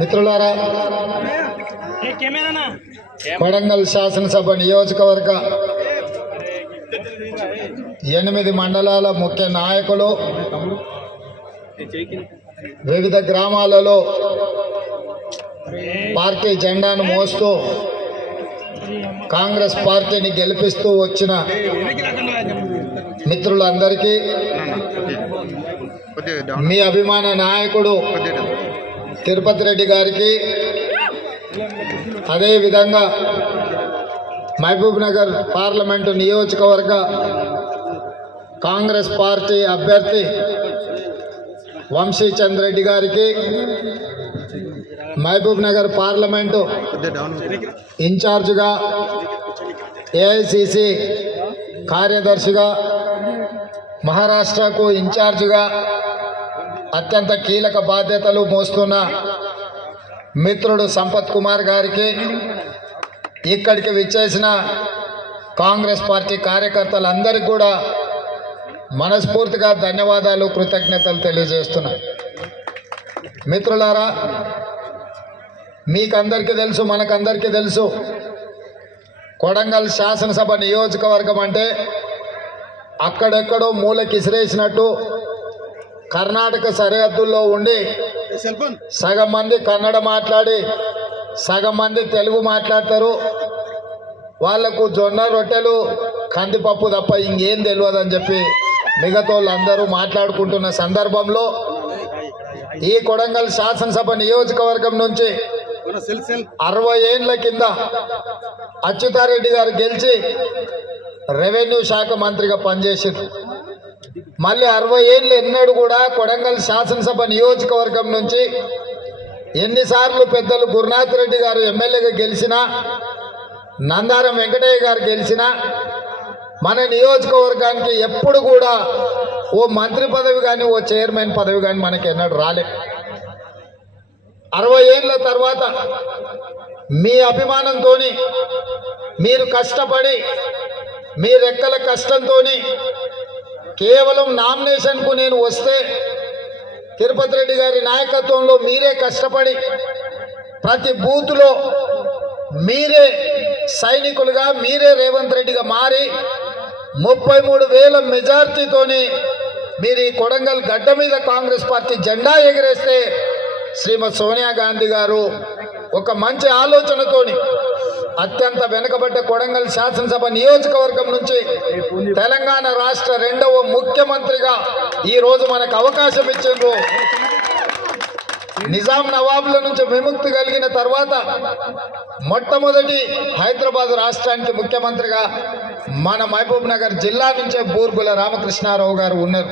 మిత్రులారా, కొడంగల్ శాసనసభ నియోజకవర్గ 8 మండలాల ముఖ్య నాయకులు వివిధ గ్రామాలలో పార్టీ జెండాను మోస్తూ కాంగ్రెస్ పార్టీని గెలిపిస్తూ వచ్చిన మిత్రులందరికీ మీ అభిమాన నాయకుడు తిరుపతి రెడ్డి గారికి, అదేవిధంగా మహబూబ్ నగర్ పార్లమెంటు నియోజకవర్గ కాంగ్రెస్ పార్టీ అభ్యర్థి వంశీ చంద్రెడ్డి గారికి, మహబూబ్ నగర్ పార్లమెంటు ఇన్ఛార్జిగా, ఏఐసిసి కార్యదర్శిగా, మహారాష్ట్రకు ఇన్ఛార్జిగా అత్యంత కీలక బాధ్యతలు మోస్తున్న మిత్రుడు సంపత్ కుమార్ గారికి, ఇక్కడికి విచ్చేసిన కాంగ్రెస్ పార్టీ కార్యకర్తలందరికీ కూడా మనస్ఫూర్తిగా ధన్యవాదాలు, కృతజ్ఞతలు తెలియజేస్తున్నాను. మిత్రులారా, మీకందరికీ తెలుసు, మనకందరికీ తెలుసు, కొడంగల్ శాసనసభ నియోజకవర్గం అంటే అక్కడెక్కడో మూలకిసిరేసినట్టు కర్ణాటక సరిహద్దుల్లో ఉండి సగం మంది కన్నడ మాట్లాడి సగం మంది తెలుగు మాట్లాడతారు. వాళ్లకు జొన్న రొట్టెలు కందిపప్పు తప్ప ఇంకేం తెలియదని చెప్పి మిగతా వాళ్ళందరూ మాట్లాడుకుంటున్న సందర్భంలో ఈ కొడంగల్ శాసనసభ నియోజకవర్గం నుంచి 60 ఏళ్ల కింద అచ్యుతారెడ్డి గారు గెలిచి రెవెన్యూ శాఖ మంత్రిగా పనిచేసారు. మళ్ళీ 60 ఏళ్ళు ఎన్నడూ కూడా కొడంగల్ శాసనసభ నియోజకవర్గం నుంచి ఎన్నిసార్లు పెద్దలు గురునాథ్ రెడ్డి గారు ఎమ్మెల్యేగా గెలిచినా, నందారం వెంకటయ్య గారు గెలిచినా మన నియోజకవర్గానికి ఎప్పుడు కూడా ఓ మంత్రి పదవి కానీ ఓ చైర్మన్ పదవి కానీ మనకి ఎన్నడూ రాలేదు. 60 ఏళ్ళ తర్వాత మీ అభిమానంతో, మీరు కష్టపడి, మీ రెక్కల కష్టంతో కేవలం నామినేషన్కు నేను వస్తే తిరుపతి రెడ్డి గారి నాయకత్వంలో మీరే కష్టపడి ప్రతి బూత్లో మీరే సైనికులుగా, మీరే రేవంత్ రెడ్డిగా మారి 33,000 మెజార్టీతోని మీరు ఈ కొడంగల్ గడ్డ మీద కాంగ్రెస్ పార్టీ జెండా ఎగిరేస్తే శ్రీమతి సోనియా గాంధీ గారు ఒక మంచి ఆలోచనతోని అత్యంత వెనుకబడ్డ కొడంగల్ శాసనసభ నియోజకవర్గం నుంచి తెలంగాణ రాష్ట్ర 2వ ముఖ్యమంత్రిగా ఈరోజు మనకు అవకాశం ఇచ్చిండ్రు. నిజాం నవాబుల నుంచి విముక్తి కలిగిన తర్వాత మొట్టమొదటి హైదరాబాద్ రాష్ట్రానికి ముఖ్యమంత్రిగా మన మహబూబ్ నగర్ జిల్లా నుంచే బూర్గుల రామకృష్ణారావు గారు ఉన్నారు.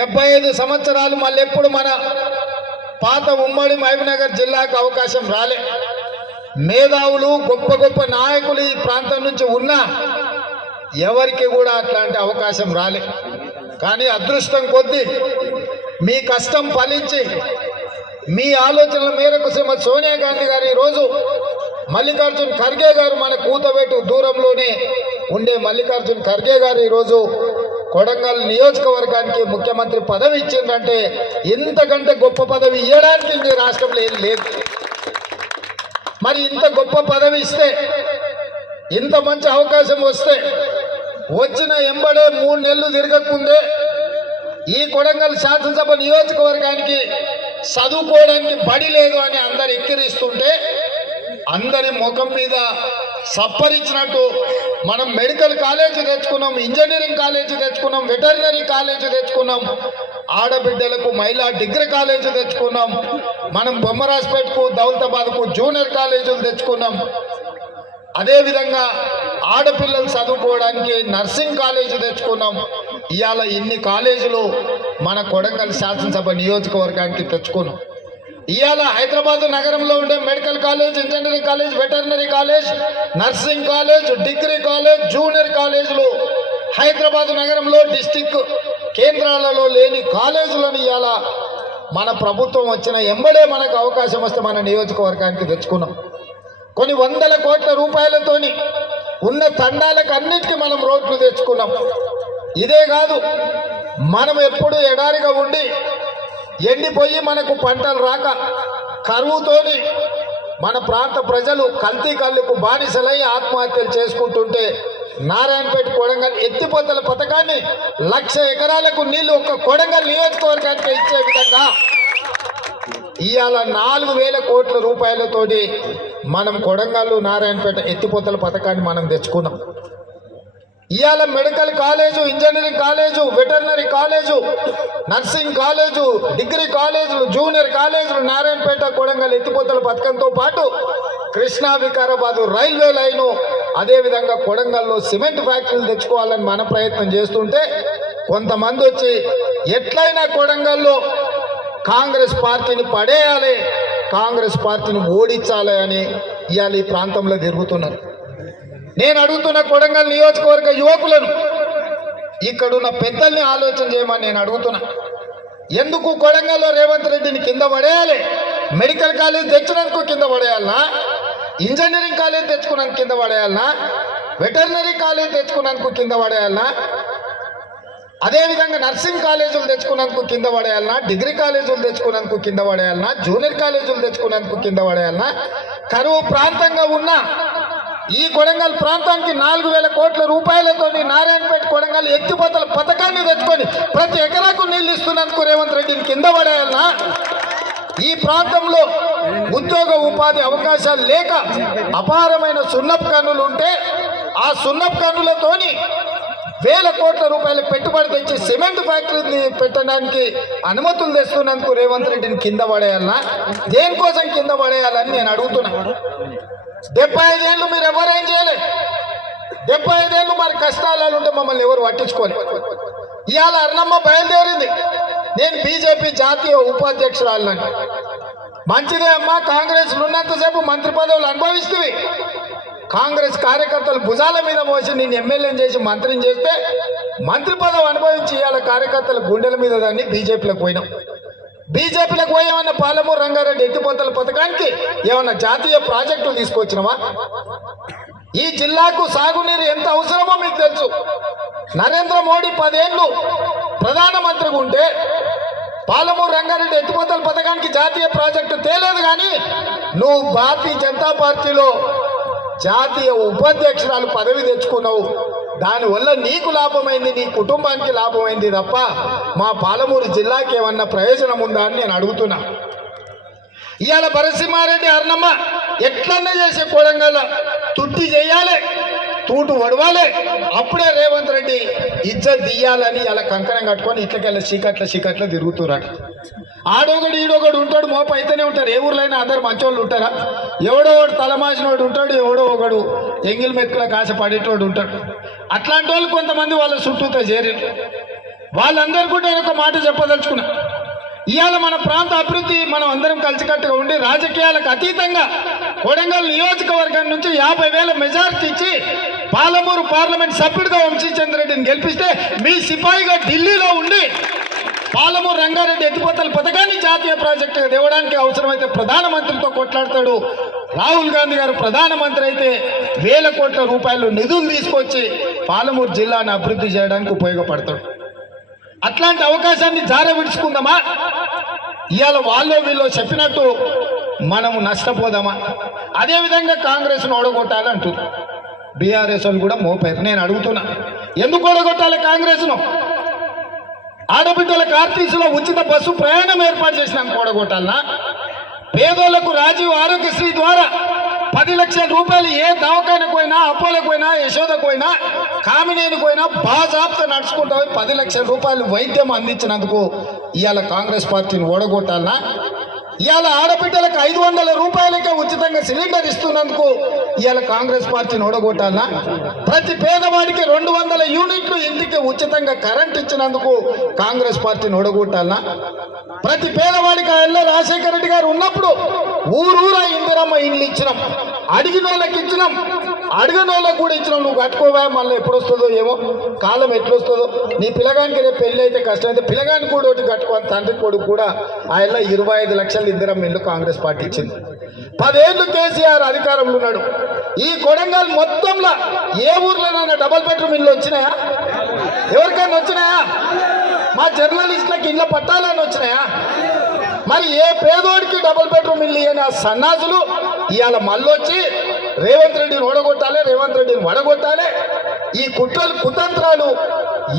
75 సంవత్సరాలు మళ్ళీ ఎప్పుడు మన పాత ఉమ్మడి మహబూబ్ నగర్ జిల్లాకు అవకాశం రాలే. మేధావులు, గొప్ప గొప్ప నాయకులు ఈ ప్రాంతం నుంచి ఉన్నా ఎవరికి కూడా అట్లాంటి అవకాశం రాలే. కానీ అదృష్టం కొద్దీ మీ కష్టం ఫలించి మీ ఆలోచనల మేరకు శ్రీమతి సోనియా గాంధీ గారు ఈరోజు మల్లికార్జున్ ఖర్గే గారు, మన కూతవేటు దూరంలోనే ఉండే మల్లికార్జున్ ఖర్గే గారు ఈరోజు కొడంగల్ నియోజకవర్గానికి ముఖ్యమంత్రి పదవి ఇచ్చిందంటే ఇంతకంటే గొప్ప పదవి ఇవ్వడానికి మీ రాష్ట్రంలో ఏం లేదు. మరి ఇంత గొప్ప పదవి ఇస్తే, ఇంత మంచి అవకాశం వస్తే, వచ్చిన ఎంబడే 3 నెలలు తిరగకుందే ఈ కొడంగల్ శాసనసభ నియోజకవర్గానికి చదువుకోవడానికి బడి లేదు అని అందరు ఎక్కిరిస్తుంటే అందరి ముఖం మీద సప్పరిచ్చినట్టు మనం మెడికల్ కాలేజీ తెచ్చుకున్నాం, ఇంజనీరింగ్ కాలేజీ తెచ్చుకున్నాం, వెటర్నరీ కాలేజీ తెచ్చుకున్నాం, ఆడబిడ్డలకు మహిళా డిగ్రీ కాలేజీ తెచ్చుకున్నాం, మనం బొమ్మరాజ్పేట్కు, దౌలతాబాద్కు జూనియర్ కాలేజీలు తెచ్చుకున్నాం. అదేవిధంగా ఆడపిల్లలు చదువుకోవడానికి నర్సింగ్ కాలేజీ తెచ్చుకున్నాం. ఇవాళ ఇన్ని కాలేజీలు మన కొడంగల్ శాసనసభ నియోజకవర్గానికి తెచ్చుకున్నాం. ఇవాళ హైదరాబాద్ నగరంలో ఉండే medical college, engineering college, veterinary college, nursing college, degree college, junior కాలేజీలు హైదరాబాద్ నగరంలో డిస్టిక్ కేంద్రాలలో లేని కాలేజీలను ఇవాళ మన ప్రభుత్వం వచ్చిన ఎంబడే మనకు అవకాశం వస్తే మన నియోజకవర్గానికి తెచ్చుకున్నాం. కొన్ని 100 కోట్ల రూపాయలతోని ఉన్న తండాలకు అన్నిటికీ మనం రోడ్లు తెచ్చుకున్నాం. ఇదే కాదు, మనం ఎప్పుడు ఎడారిగా ఉండి ఎండిపోయి మనకు పంటలు రాక కరువుతోని మన ప్రాంత ప్రజలు కల్తీ కళ్ళకు బానిసలై ఆత్మహత్యలు చేసుకుంటుంటే నారాయణపేట కొడంగల్ ఎత్తిపోతల పథకాన్ని 1,00,000 ఎకరాలకు నీళ్లు ఒక్క కొడంగల్ నియోజకవర్గానికి ఇచ్చే విధంగా ఇవాళ 4,000 కోట్ల రూపాయలతోటి మనం కొడంగల్ నారాయణపేట ఎత్తిపోతల పథకాన్ని మనం తెచ్చుకున్నాం. ఇవాళ medical college, engineering college, veterinary college, nursing college, degree కాలేజీలు, జూనియర్ కాలేజీలు నారాయణపేట కొడంగల్ ఎత్తిపోతల పథకంతో పాటు కృష్ణా వికారాబాద్ రైల్వే లైను, అదేవిధంగా కొడంగల్లో సిమెంట్ ఫ్యాక్టరీలు తెచ్చుకోవాలని మన ప్రయత్నం చేస్తుంటే కొంతమంది వచ్చి ఎట్లయినా కొడంగల్లో కాంగ్రెస్ పార్టీని పడేయాలి, కాంగ్రెస్ పార్టీని ఓడించాలి అని ఇవాళ ఈ ప్రాంతంలో తిరుగుతున్నారు. నేను అడుగుతున్న కొడంగల్ నియోజకవర్గ యువకులను, ఇక్కడున్న పెద్దల్ని ఆలోచన చేయమని నేను అడుగుతున్నా. ఎందుకు కొడంగల్లో రేవంత్ రెడ్డిని కింద పడేయాలి? మెడికల్ కాలేజ్ తెచ్చినందుకు కింద పడేయాలనా? ఇంజనీరింగ్ కాలేజ్ తెచ్చుకున్నందుకు కింద పడేయాలనా? వెటర్నరీ కాలేజ్ తెచ్చుకున్నందుకు కింద పడేయాలనా? అదేవిధంగా నర్సింగ్ కాలేజీలు తెచ్చుకున్నందుకు కింద పడేయాలనా? డిగ్రీ కాలేజీలు తెచ్చుకున్నందుకు కింద పడేయాలనా? జూనియర్ కాలేజీలు తెచ్చుకున్నందుకు కింద పడేయాలనా? కరువు ప్రాంతంగా ఉన్న ఈ కొడంగల్ ప్రాంతానికి 4,000 కోట్ల రూపాయలతో నారాయణపేట కొడంగల్ ఎత్తిపోతల పథకాన్ని తెచ్చుకొని ప్రతి ఎకరాకు నీళ్లు ఇస్తున్నందుకు రేవంత్ రెడ్డిని కింద పడేయాలనా? ఈ ప్రాంతంలో ఉద్యోగ ఉపాధి అవకాశాలు లేక అపారమైన సున్నపు కన్నులు ఉంటే ఆ సున్నపు కన్నులతోని 1,000 కోట్ల రూపాయలు పెట్టుబడి తెచ్చి సిమెంట్ ఫ్యాక్టరీని పెట్టడానికి అనుమతులు తెస్తున్నందుకు రేవంత్ రెడ్డిని కింద పడేయాలనా? దేనికోసం కింద పడేయాలని నేను అడుగుతున్నా. 75 ఏళ్ళు మీరు ఎవరేం చేయలేదు. 75 ఏళ్ళు మరి కష్టాలు ఉంటే మమ్మల్ని ఎవరు పట్టించుకోలేదు. ఇవాళ అర్ణమ్మ బయలుదేరింది, నేను బీజేపీ జాతీయ ఉపాధ్యక్షురాలని. మంచిదే అమ్మా, కాంగ్రెస్ ఉన్నంతసేపు మంత్రి పదవులు అనుభవిస్తుంది. కాంగ్రెస్ కార్యకర్తలు భుజాల మీద మోసి నేను ఎమ్మెల్యేని చేసి మంత్రిని చేస్తే మంత్రి పదవి అనుభవించి ఇవాళ కార్యకర్తల గుండెల మీద దాన్ని బీజేపీలకు పోయినాం. బీజేపీలకు పోయేమన్నా పాలమూరు రంగారెడ్డి ఎత్తిపోతల పథకానికి ఏమన్నా జాతీయ ప్రాజెక్టులు తీసుకొచ్చినవా? ఈ జిల్లాకు సాగునీరు ఎంత అవసరమో మీకు తెలుసు. నరేంద్ర మోడీ 10 ఏళ్ళు ప్రధానమంత్రిగా ఉంటే పాలమూరు రంగారెడ్డి ఎత్తిపోతల పథకానికి జాతీయ ప్రాజెక్టు తేలేదు. కానీ నువ్వు భారతీయ జనతా పార్టీలో జాతీయ ఉపాధ్యక్షురాలు పదవి తెచ్చుకున్నావు. దానివల్ల నీకు లాభమైంది, నీ కుటుంబానికి లాభమైంది తప్ప మా పాలమూరు జిల్లాకి ఏమన్నా ప్రయోజనం ఉందా అని నేను అడుగుతున్నా. ఇవాళ భరసింహారెడ్డి అర్ణమ్మ ఎట్లన్నా చేసే కొడంగల్ తుట్టి చేయాలి, తూటు వడవాలి, అప్పుడే రేవంత్ రెడ్డి ఇజ్జత్ తీయాలని ఇలా కంకణం కట్టుకొని ఇట్లకెళ్ళి చీకట్ల తిరుగుతున్నారు. ఆడొకడు ఈడొకడు ఉంటాడు, మోపు అయితేనే ఉంటారు. ఏ ఊర్లైనా అందరు మంచోళ్ళు ఉంటారా? ఎవడో ఒకడు తలమాసినోడు ఉంటాడు, ఎవడో ఒకడు ఎంగిల్ మెక్కుల కాస పడేటోడు ఉంటాడు. అట్లాంటి వాళ్ళు కొంతమంది వాళ్ళ చుట్టూతో చేరి వాళ్ళందరూ కూడా నేను ఒక మాట చెప్పదలుచుకున్నా. ఇవాళ మన ప్రాంత అభివృద్ధి మనం అందరం కలిసికట్టుగా ఉండి రాజకీయాలకు అతీతంగా కొడంగల్ నియోజకవర్గం నుంచి 50,000 మెజార్టీ ఇచ్చి పాలమూరు పార్లమెంట్ సభ్యుడిగా వంశీచంద్రరెడ్డిని గెలిపిస్తే మీ సిపాయిగా ఢిల్లీలో ఉండి పాలమూరు రంగారెడ్డి ఎత్తిపోతల పథకాన్ని జాతీయ ప్రాజెక్టుగా తేవడానికి అవసరమైతే ప్రధానమంత్రితో కొట్లాడతాడు. రాహుల్ గాంధీ గారు ప్రధానమంత్రి అయితే 1,000 కోట్ల రూపాయలు నిధులు తీసుకొచ్చి పాలమూరు జిల్లాను అభివృద్ధి చేయడానికి ఉపయోగపడతాడు. అట్లాంటి అవకాశాన్ని జార విడుచుకుందామా? ఇవాళ వాళ్ళు వీళ్ళు చెప్పినట్టు మనము నష్టపోదామా? అదేవిధంగా కాంగ్రెస్ను ఓడగొట్టాలంటారు. బీఆర్ఎస్ వాళ్ళు కూడా మోపారు. నేను అడుగుతున్నా, ఎందుకు ఓడగొట్టాలి కాంగ్రెస్ను? ఆడబిడ్డల ఆర్టీసీలో ఉచిత బస్సు ప్రయాణం ఏర్పాటు చేసినాం, ఓడగొట్టాలనా? పేదోళ్లకు రాజీవ్ ఆరోగ్యశ్రీ ద్వారా 10 లక్షల రూపాయలు ఏ దవాఖానకు పోయినా, అపోలకు పోయినా, యశోదకు పోయినా, కామినేనికి పోయినా బాజాబ్తో నడుచుకుంటా 10 లక్షల రూపాయలు వైద్యం అందించినందుకు ఇవాళ కాంగ్రెస్ పార్టీని ఓడగొట్టాలనా? ఇవాళ ఆడబిడ్డలకు 500 రూపాయలకే ఉచితంగా సిలిండర్ ఇస్తున్నందుకు ఇవాళ కాంగ్రెస్ పార్టీని ఓడగొట్టాలనా? ప్రతి పేదవాడికి 200 యూనిట్లు ఇంటికి ఉచితంగా కరెంట్ ఇచ్చినందుకు కాంగ్రెస్ పార్టీని ఓడగొట్టాలనా? ప్రతి పేదవాడికి ఎల్ల రాజశేఖర రెడ్డి గారు ఉన్నప్పుడు ఊరూరా ఇందిరమ్మ ఇండ్లు ఇచ్చినాం, అడిగిన వాళ్ళకి ఇచ్చినాం, అడిగిన వాళ్ళకి కూడా ఇచ్చినాం. నువ్వు కట్టుకోవా, మళ్ళీ ఎప్పుడు వస్తుందో ఏమో, కాలం ఎట్లొస్తుందో. నీ పిల్లగానికి రేపు పెళ్ళి అయితే కష్టం అయితే పిల్లగానికి కూడా ఒకటి కట్టుకోవాలి. తండ్రి కొడుకు కూడా ఆయన 25 లక్షల ఇందిరమ్మ ఇల్లు కాంగ్రెస్ పార్టీ ఇచ్చింది. 10 ఏళ్ళు కేసీఆర్ అధికారంలో ఉన్నాడు. ఈ కొడంగల్ మొత్తంలో ఏ ఊర్లోనైనా డబల్ బెడ్రూమ్ ఇల్లు వచ్చినాయా? ఎవరికైనా వచ్చినాయా? మా జర్నలిస్టులకు ఇళ్ళ పట్టాలని వచ్చినాయా? మరి ఏ పేదోడికి డబుల్ బెడ్రూమ్ ఇల్లు అని ఆ సన్నాసులు ఇవాళ మళ్ళొచ్చి రేవంత్ రెడ్డిని ఓడగొట్టాలి, రేవంత్ రెడ్డిని వడగొట్టాలి. ఈ కుట్రలు కుతంత్రాలు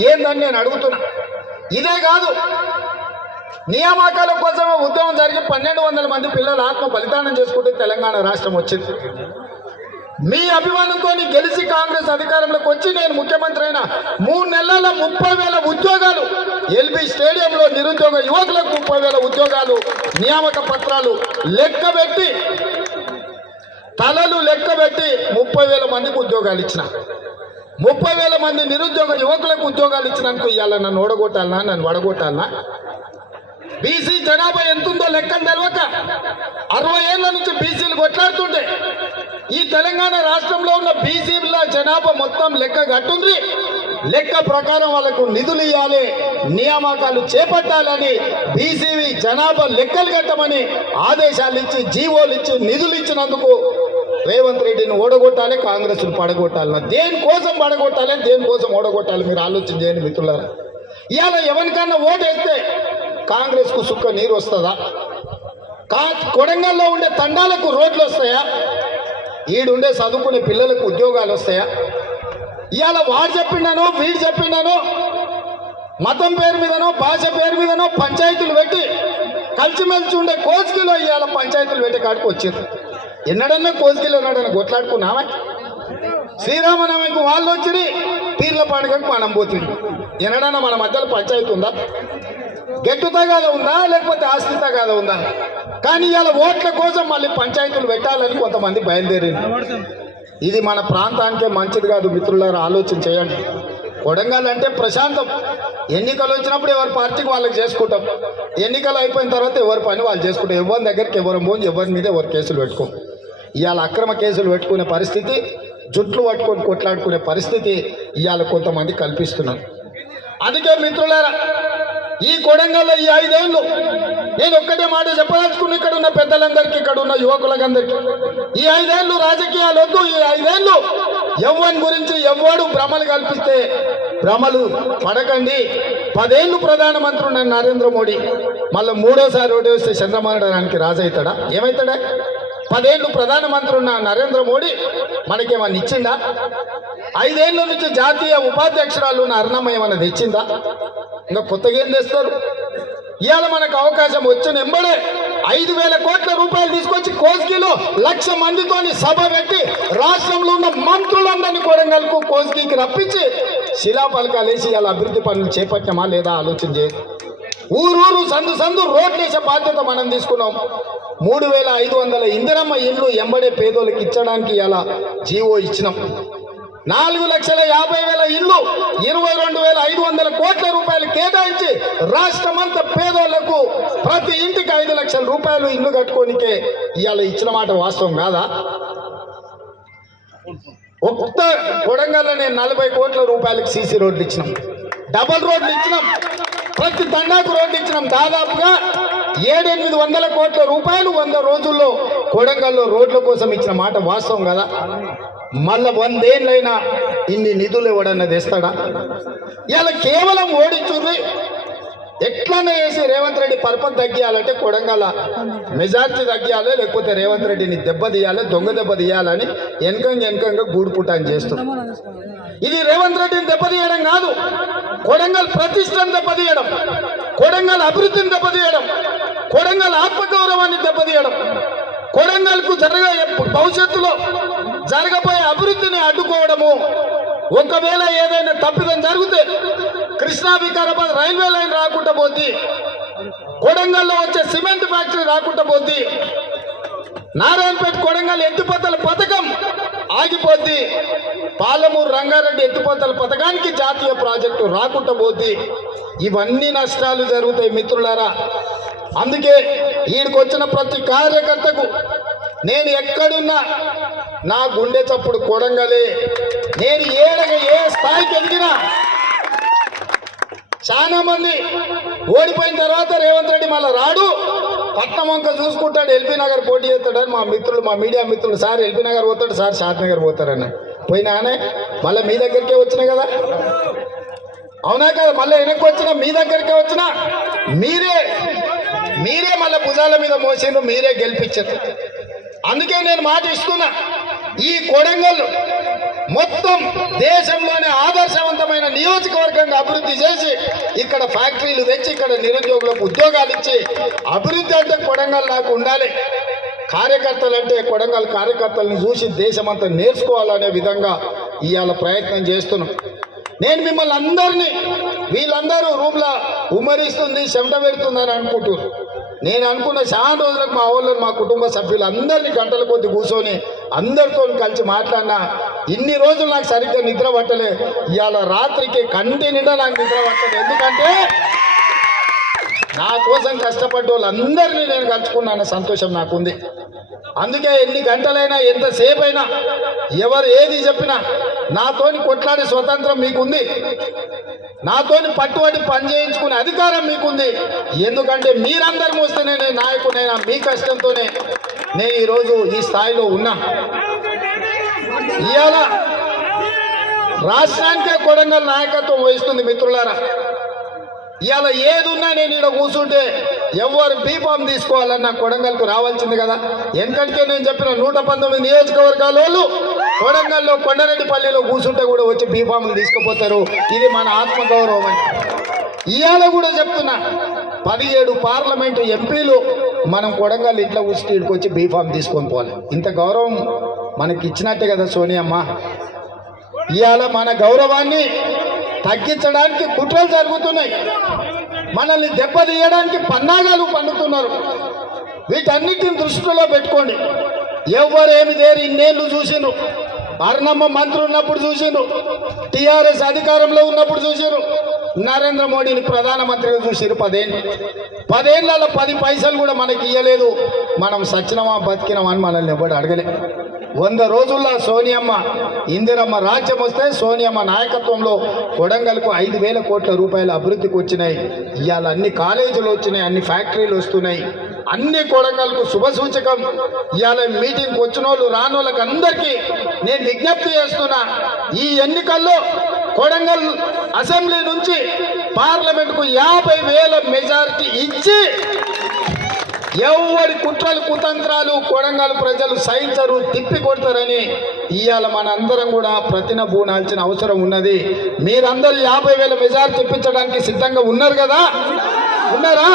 ఏందని నేను అడుగుతున్నా. ఇదే కాదు, నియామకాల కోసమే ఉద్యమం జరిగి 1200 మంది పిల్లలు ఆత్మ బలిదానం చేసుకుంటే తెలంగాణ రాష్ట్రం వచ్చింది. మీ అభిమానంతో గెలిచి కాంగ్రెస్ అధికారంలోకి వచ్చి నేను ముఖ్యమంత్రి అయిన 3 నెలల 30,000 ఉద్యోగాలు, ఎల్బీ స్టేడియంలో నిరుద్యోగ యువకులకు 30,000 ఉద్యోగాలు, నియామక పత్రాలు లెక్కబెట్టి తలలు లెక్కబెట్టి 30,000 మందికి ఉద్యోగాలు ఇచ్చిన. 30,000 మంది నిరుద్యోగ యువకులకు ఉద్యోగాలు ఇచ్చినందుకు ఇవాళ నన్ను ఓడగొట్టాలనా, నన్ను వడగొట్టాలనా? బీసీ జనాభా ఎంతుందో లెక్కను తెలవక 60 ఏళ్ల నుంచి బీసీలు కొట్లాడుతుంటే ఈ తెలంగాణ రాష్ట్రంలో ఉన్న బీసీల జనాభా మొత్తం లెక్క కట్టుంది. లెక్క ప్రకారం వాళ్ళకు నిధులు ఇవ్వాలి, నియామకాలు చేపట్టాలని, బీసీ జనాభా లెక్కలు కట్టమని ఆదేశాలు ఇచ్చి జీవోలు ఇచ్చి నిధులు ఇచ్చినందుకు రేవంత్ రెడ్డిని ఓడగొట్టాలి, కాంగ్రెస్ను పడగొట్టాలి. దేనికోసం పడగొట్టాలి, దేనికోసం ఓడగొట్టాలి మీరు ఆలోచన చేయండి మిత్రులారా. ఇవాళ ఎవరికన్నా ఓటేస్తే కాంగ్రెస్కు సుక్క నీరు వస్తుందా? కొడంగల్లో ఉండే తండాలకు రోడ్లు వస్తాయా? ఈడుండే చదువుకునే పిల్లలకు ఉద్యోగాలు వస్తాయా? ఇవాళ వాడు చెప్పిండానో వీడు చెప్పిండానో మతం పేరు మీదనో భాష పేరు మీదనో పంచాయతీలు పెట్టి కలిసిమెలిసి ఉండే కోస్గిలో ఇవాళ పంచాయతీలు పెట్టే కాడికి వచ్చారు. ఎన్నడన్నా కోస్గిలో ఎన్నడన్నా కొట్లాడుకున్నామా? శ్రీరామనవమికి వాళ్ళు వచ్చి పీర్ల పండుగకు మనం పోతుంది. ఎన్నడన్నా మన మధ్యలో పంచాయతీ ఉందా? గెట్టు తగాద ఉందా, లేకపోతే ఆస్తి తగాద ఉందా? కానీ ఇవాళ ఓట్ల కోసం మళ్ళీ పంచాయతీలు పెట్టాలని కొంతమంది బయలుదేరింది. ఇది మన ప్రాంతానికే మంచిది కాదు మిత్రులారా, ఆలోచన చేయండి. కొడంగల్ అంటే ప్రశాంతం. ఎన్నికలు వచ్చినప్పుడు ఎవరి పార్టీకి వాళ్ళకి చేసుకుంటాం, ఎన్నికలు అయిపోయిన తర్వాత ఎవరి పని వాళ్ళు చేసుకుంటాం. ఎవరి దగ్గరికి ఎవరు పోని, ఎవరి మీద ఎవరు కేసులు పెట్టుకోం. ఇవాళ అక్రమ కేసులు పెట్టుకునే పరిస్థితి, జుట్లు పట్టుకొని కొట్లాడుకునే పరిస్థితి ఇవాళ కొంతమంది కల్పిస్తున్నారు. అందుకే మిత్రులారా, ఈ కొడంగల్లో ఈ 5 ఏళ్ళు నేను ఒక్కటే మాట చెప్పదలుచుకుని ఇక్కడ ఉన్న పెద్దలందరికీ, ఇక్కడ ఉన్న యువకులందరికీ, ఈ 5 ఏళ్ళు రాజకీయాలు వద్దు. ఈ 5 ఏళ్ళు ఎవ్వని గురించి ఎవ్వడు భ్రమలు కల్పిస్తే భ్రమలు పడకండి. 10 ఏళ్ళు ప్రధానమంత్రి ఉన్న నరేంద్ర మోడీ మళ్ళీ 3వసారి ఓటేస్తే చంద్రబాబు రాజు అవుతాడా? ఏమవుతాడా? 10 ఏళ్ళు ప్రధానమంత్రి ఉన్న నరేంద్ర మోడీ మనకేమన్నా ఇచ్చిందా? 5 ఏళ్ళ నుంచి జాతీయ ఉపాధ్యక్షురాలు ఉన్న అరుణమ్మ ఏమన్నా తెచ్చిందా? ఇంకా కొత్తగా ఏం తెస్తారు? ఇవాళ మనకు అవకాశం వచ్చిన ఎంబడే 5,000 కోట్ల రూపాయలు తీసుకొచ్చి కోస్గిలో 1,00,000 మందితోని సభ పెట్టి రాష్ట్రంలో ఉన్న మంత్రులందరినీ కొడంగల్కు కోస్గికి రప్పించి శిలాఫలకాలు వేసి ఇవాళ అభివృద్ధి పనులు చేపట్టామా లేదా ఆలోచన చేయాలి. ఊరూరు సందు సందు రోడ్లు వేసే బాధ్యత మనం తీసుకున్నాం. 3,500 ఇందిరమ్మ ఇళ్ళు ఎంబడే పేదోళ్ళకి ఇచ్చడానికి ఇలా జీవో ఇచ్చినాం. 4,50,000 ఇళ్ళు 22,500 కోట్ల రూపాయలు కేటాయించి రాష్ట్రమంతా పేదోళ్లకు ప్రతి ఇంటికి 5 లక్షల రూపాయలు ఇల్లు కట్టుకోనికే ఇవాళ ఇచ్చిన మాట వాస్తవం కాదా? ఒక్క కొడంగల్లోనే 40 కోట్ల రూపాయలకు సీసీ రోడ్లు ఇచ్చినాం, డబల్ రోడ్లు ఇచ్చినాం, ప్రతి తండాకు రోడ్లు ఇచ్చినాం. దాదాపుగా 700-800 కోట్ల రూపాయలు 100 రోజుల్లో కొడంగల్లో రోడ్ల కోసం ఇచ్చిన మాట వాస్తవం కదా? మళ్ళా 100 ఏళ్ళైనా ఇన్ని నిధులు ఎవడన్నా తెస్తాడా? ఇలా కేవలం ఓడించుర్రి ఎట్లనే వేసి రేవంత్ రెడ్డి పరపతి తగ్గియాలంటే కొడంగల్ మెజార్టీ తగ్గియాలి, లేకపోతే రేవంత్ రెడ్డిని దెబ్బతీయాలి, దొంగ దెబ్బ తీయాలని వెనకంగా గూడుపుటాన్ని చేస్తుంది. ఇది రేవంత్ రెడ్డిని దెబ్బతీయడం కాదు, కొడంగల్ ప్రతిష్టను దెబ్బతీయడం, కొడంగల్ అభివృద్ధిని దెబ్బతీయడం, కొడంగల్ ఆత్మగౌరవాన్ని దెబ్బతీయడం, కొడంగల్కు భవిష్యత్తులో జరగబోయే అభివృద్ధిని అడ్డుకోవడము. ఒకవేళ ఏదైనా తప్పిదం జరిగితే కృష్ణా వికారాబాద్ రైల్వే లైన్ రాకుండా పోద్ది, కొడంగల్లో వచ్చే సిమెంట్ ఫ్యాక్టరీ రాకుండా పోద్ది, నారాయణపేట కొడంగల్ ఎత్తిపోతల పథకం ఆగిపోద్ది, పాలమూరు రంగారెడ్డి ఎత్తిపోతల పథకానికి జాతీయ ప్రాజెక్టు రాకుండా పోద్ది. ఇవన్నీ నష్టాలు జరుగుతాయి మిత్రులారా. అందుకే ఈడికి వచ్చిన ప్రతి కార్యకర్తకు నేను ఎక్కడున్నా నా గుండె చప్పుడు కొడంగలే. నేను ఏ స్థాయికి ఎదిగినా చాలా మంది ఓడిపోయిన తర్వాత రేవంత్ రెడ్డి మళ్ళీ రాడు, పట్నం వంక చూసుకుంటాడు, ఎల్బీ నగర్ పోటీ చేస్తాడని మా మిత్రులు, మా మీడియా మిత్రులు, సార్ ఎల్బీ నగర్ పోతాడు, సార్ షాద్ నగర్ పోతారని పోయినానే మళ్ళీ మీ దగ్గరికే వచ్చినాయి కదా. అవునా కదా? మళ్ళీ వెనక్కి వచ్చినా మీ దగ్గరికే వచ్చినా మీరే మళ్ళీ భుజాల మీద మోసిండ్రు, మీరే గెలిపించారు. అందుకే నేను మాట ఇస్తున్నా, ఈ కొడంగల్ మొత్తం దేశంలోనే ఆదర్శవంతమైన నియోజకవర్గంగా అభివృద్ధి చేసి ఇక్కడ ఫ్యాక్టరీలు తెచ్చి ఇక్కడ నిరుద్యోగులకు ఉద్యోగాలు ఇచ్చి అభివృద్ధి అంటే కొడంగల్ నాకు ఉండాలి. కార్యకర్తలు అంటే కొడంగల్ కార్యకర్తలను చూసి దేశమంతా నేర్చుకోవాలనే విధంగా ఇవాళ ప్రయత్నం చేస్తున్నాం. నేను మిమ్మల్ని అందరినీ, వీళ్ళందరూ రూమ్లో ఉమ్మరిస్తుంది చెమట పెడుతుందని అనుకుంటున్నారు. నేను అనుకున్న చాలా రోజులకు మా వాళ్ళు మా కుటుంబ సభ్యులు అందరినీ గంటల కొద్ది కూర్చొని అందరితో కలిసి మాట్లాడినా ఇన్ని రోజులు నాకు సరిగ్గా నిద్ర పట్టలే. ఇవాళ రాత్రికి కంటి నిండా నాకు నిద్ర పట్టలేదు. ఎందుకంటే నా కోసం కష్టపడ్డ వాళ్ళందరినీ నేను కలుసుకున్నాను, సంతోషం నాకుంది. అందుకే ఎన్ని గంటలైనా ఎంతసేపు అయినా ఎవరు ఏది చెప్పినా నాతోని కొట్లాడే స్వతంత్రం మీకుంది, నాతోని పట్టుబడి పని చేయించుకునే అధికారం మీకుంది. ఎందుకంటే మీరందరూ వస్తేనే నేను నాయకుడైనా, మీ కష్టంతోనే నేను ఈరోజు ఈ స్థాయిలో ఉన్నా. ఇవాళ రాష్ట్రానికే కొడంగల్ నాయకత్వం వహిస్తుంది మిత్రులారా. ఇవాళ ఏది ఉన్నా నేను ఇక్కడ కూర్చుంటే ఎవరు బీఫామ్ తీసుకోవాలన్నా కొడంగల్కు రావాల్సింది కదా. ఎందుకంటే నేను చెప్పిన 119 నియోజకవర్గాల వాళ్ళు కొడంగల్లో కొండరెడ్డిపల్లిలో కూర్చుంటే కూడా వచ్చి బీఫామ్లు తీసుకుపోతారు. ఇది మన ఆత్మగౌరవం అని ఇవాళ కూడా చెప్తున్నా. 17 పార్లమెంటు ఎంపీలు మనం కొడంగల్ ఇంట్లో కూర్చుంటే ఇక్కడికి వచ్చి బీఫామ్ తీసుకొని పోవాలి. ఇంత గౌరవం మనకి ఇచ్చినట్టే కదా సోనియమ్మ. ఇవాళ మన గౌరవాన్ని తగ్గించడానికి కుట్రలు జరుగుతున్నాయి, మనల్ని దెబ్బతీయడానికి పన్నాగాలు పన్నుతున్నారు. వీటన్నిటిని దృష్టిలో పెట్టుకోండి. ఎవరేమి దేరు ఇన్నేళ్ళు చూసిను, అరుణమ్మ మంత్రి ఉన్నప్పుడు చూసిను, టీఆర్ఎస్ అధికారంలో ఉన్నప్పుడు చూసిరు, నరేంద్ర మోడీని ప్రధానమంత్రిగా చూసిరు. 10 ఏళ్ళలో 10 పైసలు కూడా మనకి ఇవ్వలేదు. మనం సచ్చినమా బతికినమా అని మనల్ని ఎవరు అడగలే. 100 రోజుల్లో సోనియమ్మ ఇందిరమ్మ రాజ్యం వస్తే సోనియమ్మ నాయకత్వంలో కొడంగల్కు 5,000 కోట్ల రూపాయల అభివృద్ధికి వచ్చినాయి. ఇవాళ అన్ని కాలేజీలు వచ్చినాయి, అన్ని ఫ్యాక్టరీలు వస్తున్నాయి, అన్ని కొడంగల్కు శుభసూచకం. ఇవాళ మీటింగ్కి వచ్చిన వాళ్ళు రాని వాళ్ళకి అందరికీ నేను విజ్ఞప్తి చేస్తున్నా, ఈ ఎన్నికల్లో కొడంగల్ అసెంబ్లీ నుంచి పార్లమెంట్కు 50,000 మెజారిటీ ఇచ్చి ఎవరి కుట్రలు కుతంత్రాలు కొడంగల్ ప్రజలు సహించరు, తిప్పి కొడతారని ఇవాళ మనందరం కూడా ప్రతినబూనాల్సిన అవసరం ఉన్నది. మీరందరూ 50,000 మెజారిటీ తెప్పించడానికి సిద్ధంగా ఉన్నారు కదా? ఉన్నారా?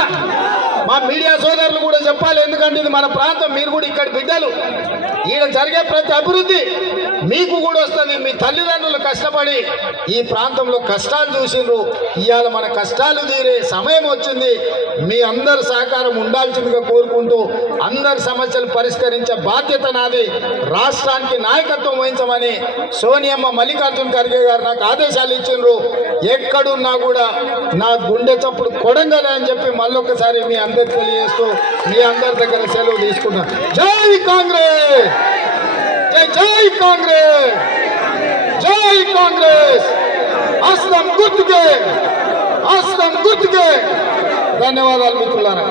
మా మీడియా సోదరులు కూడా చెప్పాలి. ఎందుకంటే ఇది మన ప్రాంతం, మీరు కూడా ఇక్కడ బిడ్డలు. ఈడ జరిగే ప్రతి అభివృద్ధి మీకు కూడా వస్తుంది. మీ తల్లిదండ్రులు కష్టపడి ఈ ప్రాంతంలో కష్టాలు చూసిండ్రు. ఇవాళ మన కష్టాలు తీరే సమయం వచ్చింది. మీ అందరి సహకారం ఉండాల్సిందిగా కోరుకుంటూ అందరి సమస్యలు పరిష్కరించే బాధ్యత నాది. రాష్ట్రానికి నాయకత్వం వహించమని సోనియమ్మ మల్లికార్జున ఖర్గే గారు నాకు ఆదేశాలు ఇచ్చిండ్రు. ఎక్కడున్నా కూడా నా గుండె చప్పుడు కొడంగలే అని చెప్పి మళ్ళొక్కసారి మీ అందరికి తెలియజేస్తూ మీ అందరి దగ్గర సెలవు తీసుకున్నాను. జై కాంగ్రెస్, జై జై కాంగ్రెస్, జై కాంగ్రెస్. హస్తం గుర్తుకే, హస్తం గుర్తుకే. ధన్యవాదాలు మిత్రులారా.